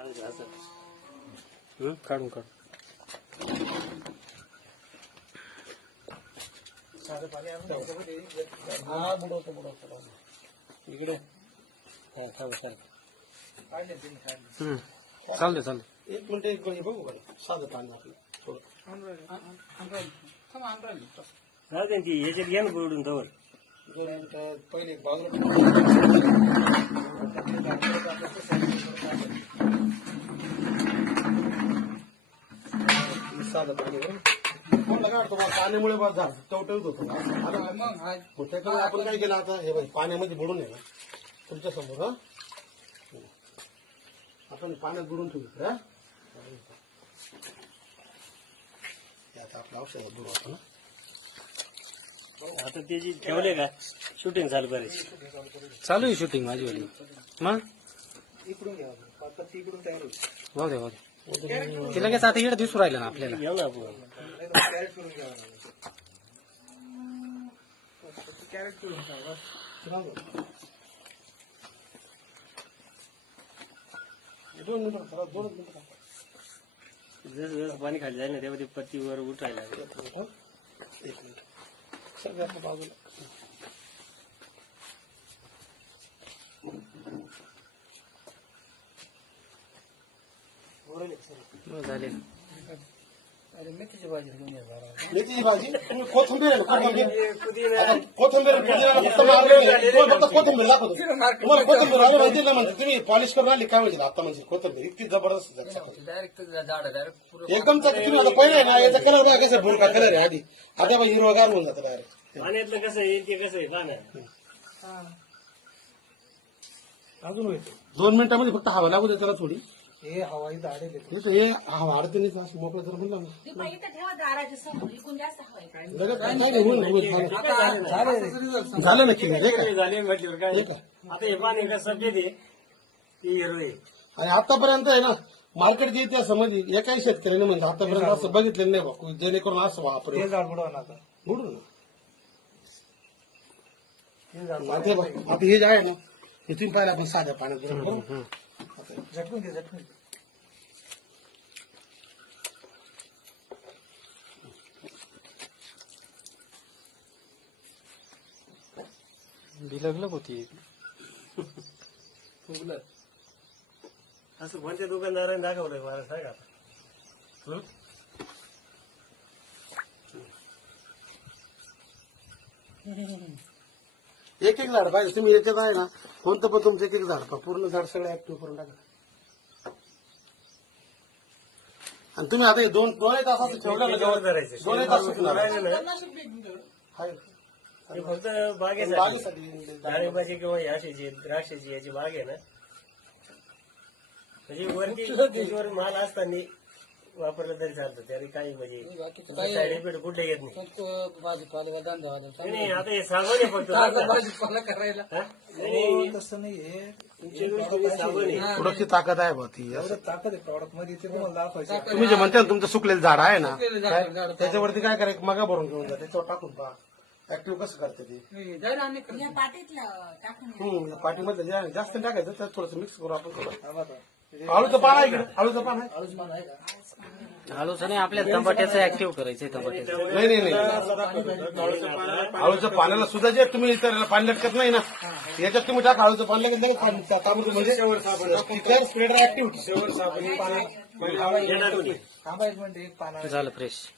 काढून काढून हा बुडवतो बुडवतो इकडे चालते चालते एक मिनिट बघू बरं साधं पाणी आपलं थोडं राहते ती याच्यात घ्या ना बुडून तवर 2 मिनिटं पहिले बाजूला साधं पाणी बरं कोणला काय वाटतं पाण्यामुळे बस झाड टवटवीत होतो मग त्याच्यामुळे आपण काय केलं आता हे बघ पाण्यामध्ये बुडून आहे ना तुमच्या समोर हा आपण पाण्यात बुडून ठेवू हा आता आपलं औषध बुडवतो ना आता त्याची ठेवले का शूटिंग चालू करायची चालू आहे शूटिंग माझी वाली मग इकडून घ्यावं आता ती इकडून तयार होती भाऊ दे ते लगेच आता इकडे दिसून राहिलं ना आपल्याला घेऊ ना आपण कॅरेट करून घ्यावं कॅरेट करून घ्यावं 2 मिनिटं 2 मिनिटं जसं जसं पाणी खाली जाईल ना तेव्हा ते पत्तीवर उठायला लागेल. 1 मिनिट सगळ्यात बाजूला झाले अरे मेथीची भाजी मेथीची भाजी कोथिंबीर कोथिंबीर फक्त कोथिंबीर दाखवतो तुम्हाला कोथिंबीर आली माहिती ना म्हणजे तुम्ही पॉलिश करून आली काय म्हणजे आता म्हणजे कोथिंबीर इतकी जबरदस्त एकदम तुम्ही आता पहिले ना याचा कलर बघा कसं भुरका कलर आहे आधी आता हिरवागार होऊन जातं डायरेक्ट पाण्यातलं कसं आहे ते कसं आहे पाण्यात अजून होईल 2 मिनिटांमध्ये फक्त हवा लागू दे त्याला थोडी हे हवा इथं आडे हे हवा आडते नाही असं मोकळं जर म्हणलं झालं नक्की झाले म्हटल्यावर काय आता हे पाणी कसं ते हिरो आहे आणि आतापर्यंत आहे ना मार्केट जे इतिहास समजली एकाही शेतकऱ्याने म्हणजे आतापर्यंत असं बघितलेलं नाही बा जेणेकरून असं वापर बुडून आता हे जे आहे ना हे तुम्ही पाहिलं आपण साध्या पाण्यात झटकून घे झटकून बिलगलक होती असं कोणत्या दुकानदाराने दाखवलंय मला सांगा एक एक झाड पाहिजे तुम्ही याच्यात आहे ना कोणतं पण तुमचं एक झाड पूर्ण झाड सगळं ऍक्टिव्ह करून टाका आणि तुम्ही आता 2 तासाचं ठेवलं कवर करायचं 2 तास हे फक्त बागेसाठी डाळिंबाची किंवा याशीची द्राक्षाची याची बाग आहे ना म्हणजे वरती त्याच्यावर माल असताना वापरलं तरी चालतं त्याने काही म्हणजे साईड इफेक्ट कुठले येत नाही आता हे सागवान आहे फक्त भाजीपाला करायला तसं नाही प्रोडक्टची ताकद आहे बा ती ताकद आहे प्रॉडक्ट मध्ये तुम्हाला दाखवायचं तुम्ही जे म्हणता ना तुमचं सुकलेलं झाड आहे ना त्याच्यावरती काय करायचं मगा भरून घेऊन जा त्याच्यावर टाकून पहा ऍक्टिव्ह कसं करते ते पाठीमध्ये जास्त टाकायचं त्यात थोडंसं मिक्स करू आपण आळूचं पान आहे आळूचं पान आहे आळूचं नाही आपल्या टमाट्याचं ऍक्टिव्ह करायचंय टमाट्याचं नाही आळूच्या पाण्याला सुद्धा जे तुम्ही इतर पाणी लटकत नाही ना याच्यात तुम्ही टाका आळूचं पाणी लगेच ताबडतोब म्हणजे स्प्रेडर ऍक्टिव्ह झालं फ्रेश